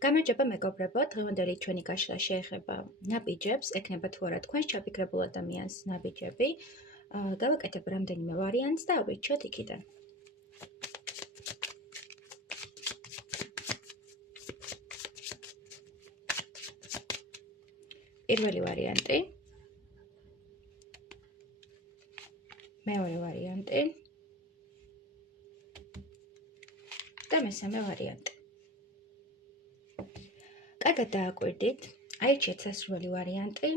გამარჯობა მეგობრებო, დღევანდელი ჩვენი გაშლა შეეხება ნაბიჯებს, ექნება თუ არა თქვენს ჩაფიქრებულ ადამიანს ნაბიჯები. გავაკეთებ რამდენიმე ვარიანტს და ავირჩიოთ იქიდან. პირველი ვარიანტი, მეორე ვარიანტი და მესამე ვარიანტი. კარგად დააკვირდით, აირჩიეთ სასურველი ვარიანტი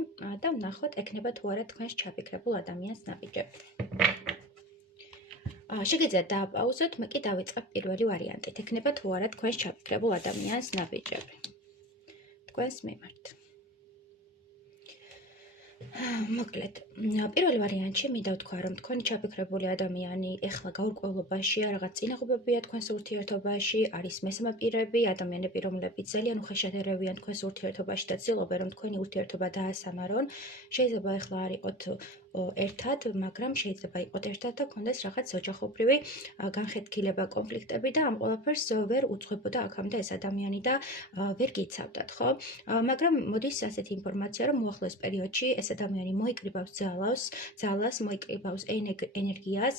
და ვნახოთ ექნება თუ არა თქვენს ჩაფიქრებულ ადამიანს ნაბიჯები. შეგიძლიათ დააპაუზოთ, მე კი დავიწყებ პირველი ვარიანტით. ექნება თუ არა თქვენს ჩაფიქრებულ ადამიანს ნაბიჯები. თქვენს მიმართ. მოკლედ, პირველი ვარიანტში მინდა ვთქვა, რომ თქვენი ჩაფიქრებული ადამიანი ეხლა გაურკვევლობაშია, რაღაც წინაღობებია თქვენს ურთიერთობაში, არის მესამე პირები, ადამიანები, რომლებიც ძალიან უხეშადერევიან თქვენს ურთიერთობაში და ცდილობენ, რომ თქვენი ურთიერთობა დაასამარონ. შეიძლება ეხლა არ იყოთ ერთად, მაგრამ შეიძლება იყოთ ერთად და გქონდეს რაღაც ოჯახობრივი განხეთქილება, კონფლიქტები და ამ ყველაფერს ვერ უძღვებოდა აქამდე ეს ადამიანი და ვერ გიცავდათ, ხო? მაგრამ მოდის ასეთი ინფორმაცია, რომ უახლოეს პერიოდში ეს ადამიანი მოიკრიბავს ძალას, მოიკრიბავს ენერგიას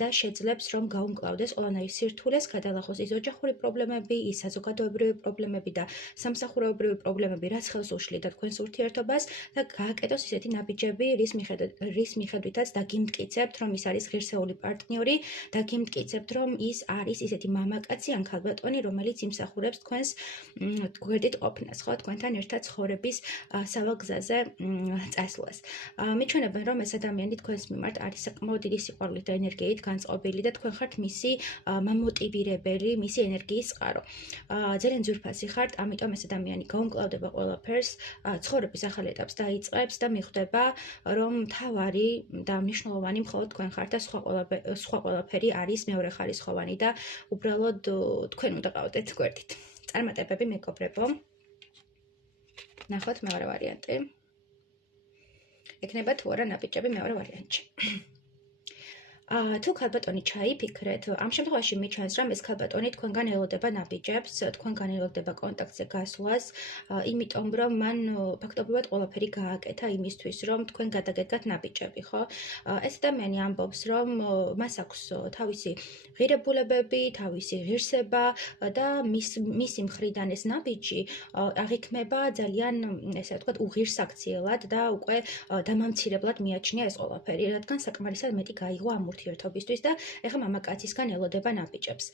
და შეძლებს, რომ გაუმკლავდეს ყველანაირ სირთულეს, გადალახოს ის ოჯახური პრობლემები, ის საზოგადოებრივი პრობლემები და სამსახურეობრივი პრობლემები, რაც ხელს უშლიდა თქვენს ურთიერთობას და გააკეთოს ისეთი ნაბიჯები, რის მიხედვითაც დაგიმტკიცებთ, რომ ის არის ღირსეული პარტნიორი, დაგიმტკიცებთ, რომ ის არის ისეთი მამაკაცი ან ქალბატონი, რომელიც იმსახურებს თქვენს გვერდით ყოფნას, ხო, თქვენთან ერთად ცხოვრების სავაგზაზე წასვლას. მიჩვენებენ, რომ ეს ადამიანი თქვენს მიმართ არის საკმაოდ დიდი სიყვარულით და ენერგიით განწყობილი და თქვენ ხართ მისი მამოტივირებელი, მისი ენერგიის წყარო. ძალიან ძვირფასი ხართ, ამიტომ ეს ადამიანი გაუმკლავდება ყველაფერს, ცხოვრების ახალ ეტაპს დაიწყებს და მიხვდება, რომ მთავარი და მნიშვნელოვანი მხოლოდ თქვენ ხართ და სხვა ყველაფერი არის მეორეხარისხოვანი და უბრალოდ თქვენ უნდა ყავდეთ გვერდით. წარმატებები მეგობრებო. ნახოთ მეორე ვარიანტი. ექნება თუ არა ნაბიჯები მეორე ვარიანტში. თუ ქალბატონი ჩაიფიქრეთ, ამ შემთხვევაში მიჩვენს, რომ ეს ქალბატონი თქვენგან ელოდება ნაბიჯებს, თქვენგან ელოდება კონტაქტზე გასვლას, იმიტომ რომ მან ფაქტობრივად ყველაფერი გააკეთა იმისთვის, რომ თქვენ გადაგედგათ ნაბიჯები, ხო? ეს ადამიანი ამბობს, რომ მას აქვს თავისი ღირებულებები, თავისი ღირსება და მისი მხრიდან ეს ნაბიჯი აღიქმება ძალიან, ესე ვთქვათ, უღირსაქციელად და უკვე დამამცირებლად მიაჩნია ეს ყველაფერი, რადგან საკმარისად მეტი გაიღო ამ ურთიერთობისთვის და ეხლა მამაკაცისგან ელოდება ნაბიჯებს.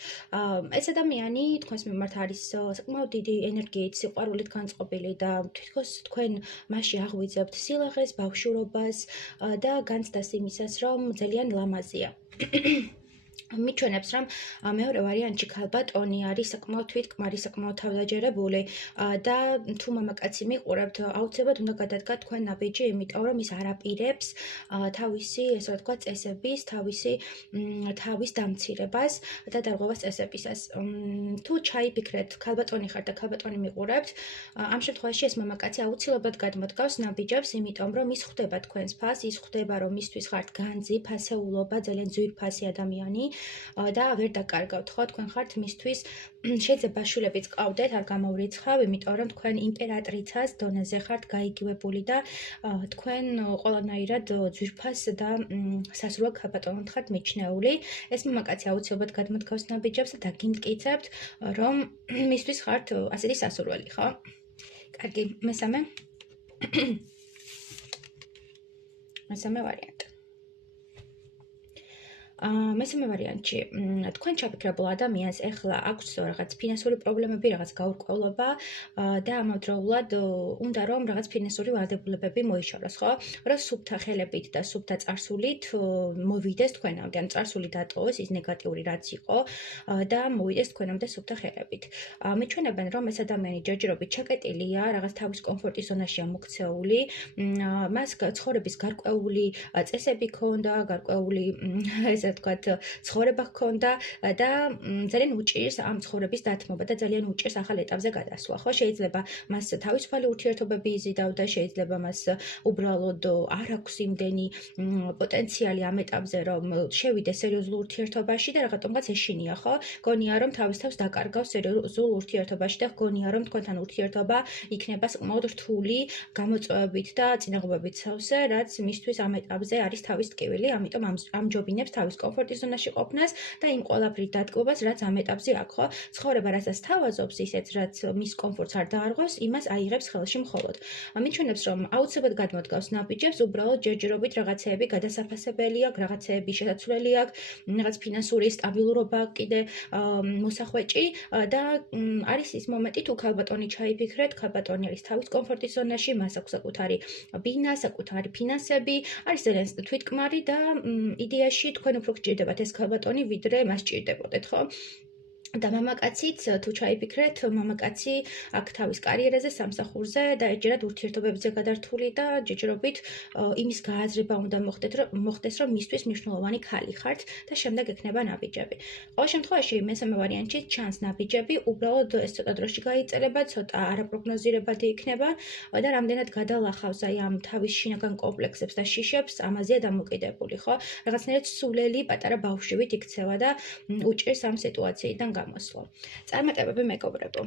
ეს ადამიანი თქვენს მიმართ არის საკმაოდ დიდი ენერგიით, სიყვარულით განწყობილი და თითქოს თქვენ მასში აღვიძებთ სილაღეს, ბავშვურობას და განცდას იმისას, რომ ძალიან ლამაზია. მიჩვენებს, რომ მეორე ვარიანტში ქალბატონი არის საკმაოდ თვითკმარი, საკმაოდ თავდაჯერებული და თუ მამაკაცი მიყურებთ, აუცილებლად უნდა გადადგათ თქვენ ნაბიჯი, იმიტომ რომ ის არ აპირებს თავისი, ესე ვთქვათ, წესების, თავის დამცირებას და დარღვევას წესებისას. თუ ჩაიფიქრეთ, ქალბატონი ხართ და ქალბატონი მიყურებთ, ამ შემთხვევაში ეს მამაკაცი აუცილებლად გადმოდგავს ნაბიჯებს, იმიტომ რომ ის ხვდება თქვენს ფასს, ის ხვდება, რომ მისთვის ხართ განძი, ფასეულობა, ძალიან ძვირფასი ადამიანი და ვერ დაკარგავთ, ხო, თქვენ ხართ მისთვის შეიძლება ბაშულებიც ყავდეთ, არ გამოვრიცხავ, იმიტომ რომ თქვენ იმპერატრიცას დონეზე ხართ გაიგივებული და თქვენ ყველანაირად ძვირფას და სასურველ ქალბატონად ხართ მიჩნეული. ეს მამაკაცი აუცილებლად გადმოდგავს ნაბიჯებს და დაგიმტკიცებთ, რომ მისთვის ხართ ასეთი სასურველი, ხო? კარგი, მესამე ვარიანტი. მესამე ვარიანტში, თქვენ ჩაფიქრებულ ადამიანს ეხლა აქვს რაღაც ფინანსური პრობლემები, რაღაც გაურკვევლობა და ამავდროულად უნდა რომ რაღაც ფინანსური ვალდებულებები მოიშოროს, ხო? რომ სუფთა ხელებით და სუფთა წარსულით მოვიდეს თქვენამდე, ან წარსული დატოვოს ის ნეგატიური რაც იყო და მოვიდეს თქვენამდე სუფთა ხელებით. მიჩვენებენ, რომ ეს ადამიანი ჯერჯერობით ჩაკეტილია, რაღაც თავის კომფორტის ზონაშია მოქცეული, მას ცხოვრების გარკვეული წესები ჰქონდა, გარკვეული ესე ვთქვათ, ცხოვრება ჰქონდა და ძალიან უჭირს ამ ცხოვრების დათმობა და ძალიან უჭირს ახალ ეტაპზე გადასვლა. ხო, შეიძლება მას თავისუფალი ურთიერთობები იზიდავდა, შეიძლება მას უბრალოდ არ აქვს იმდენი პოტენციალი ამ ეტაპზე, რომ შევიდეს სერიოზულ ურთიერთობაში და რაღაცომაც ეშინია, ხო? გონია, რომ თავის თავს დაკარგავს სერიოზულ ურთიერთობაში და გონია, რომ თქვენთან ურთიერთობა იქნება საკმაოდ რთული, გამოწვევებით და წინაღობებით სავსე, რაც მისთვის ამ ეტაპზე არის თავის ტკივილი, ამიტომ ამჯობინებს თავის კომფორტის ზონაში ყოფნას და იმ ყველაფრის დატკბობას, რაც ამ ეტაპზე აქვს, ხო? ცხოვრება რასაც თავაზობს, ისეც რაც მის კომფორტს არ დაარღვევს, იმას აიღებს ხელში მხოლოდ. მიჩვენებს, რომ აუცილებლად გადმოდგავს ნაბიჯებს, უბრალოდ ჯერჯერობით რაღაცეები გადასაფასებელი აქვს, რაღაცეები შესაძლებელი აქვს, რაღაც ფინანსური სტაბილურობა კიდე მოსახვეჭი და არის ის მომენტი, თუ ქალბატონი ჩაიფიქრეთ, ქალბატონი არის თავის კომფორტის ზონაში, მას აქვს საკუთარი ბინა, საკუთარი ფინანსები, არის ძალიან თვითკმარი და იდეაში თქვენ უფრო გჭირდებათ ეს ქალბატონი, ვიდრე მას ჭირდებოდეთ, ხო? და მამაკაციც თუ ჩაიფიქრეთ, მამაკაცი აქ თავის კარიერაზე, სამსახურზე და ეჯერად ურთიერთობებზე გადართული და ჯერჯერობით იმის გააზრება უნდა მოხდეს, რომ მისთვის მნიშვნელოვანი ქალი ხართ და შემდეგ ექნება ნაბიჯები. ყოველ შემთხვევაში მესამე ვარიანტში ჩანს ნაბიჯები, უბრალოდ ეს ცოტა დროში გაიწერება, ცოტა არაპროგნოზირებადი იქნება და რამდენად გადალახავს აი ამ თავის შინაგან კომპლექსებს და შიშებს, ამაზეა დამოკიდებული, ხო? რაღაცნაირად სულელი პატარა ბავშვივით იქცევა და უჭირს ამ სიტუაციიდან გამოსვლა. წარმატებები მეგობრებო.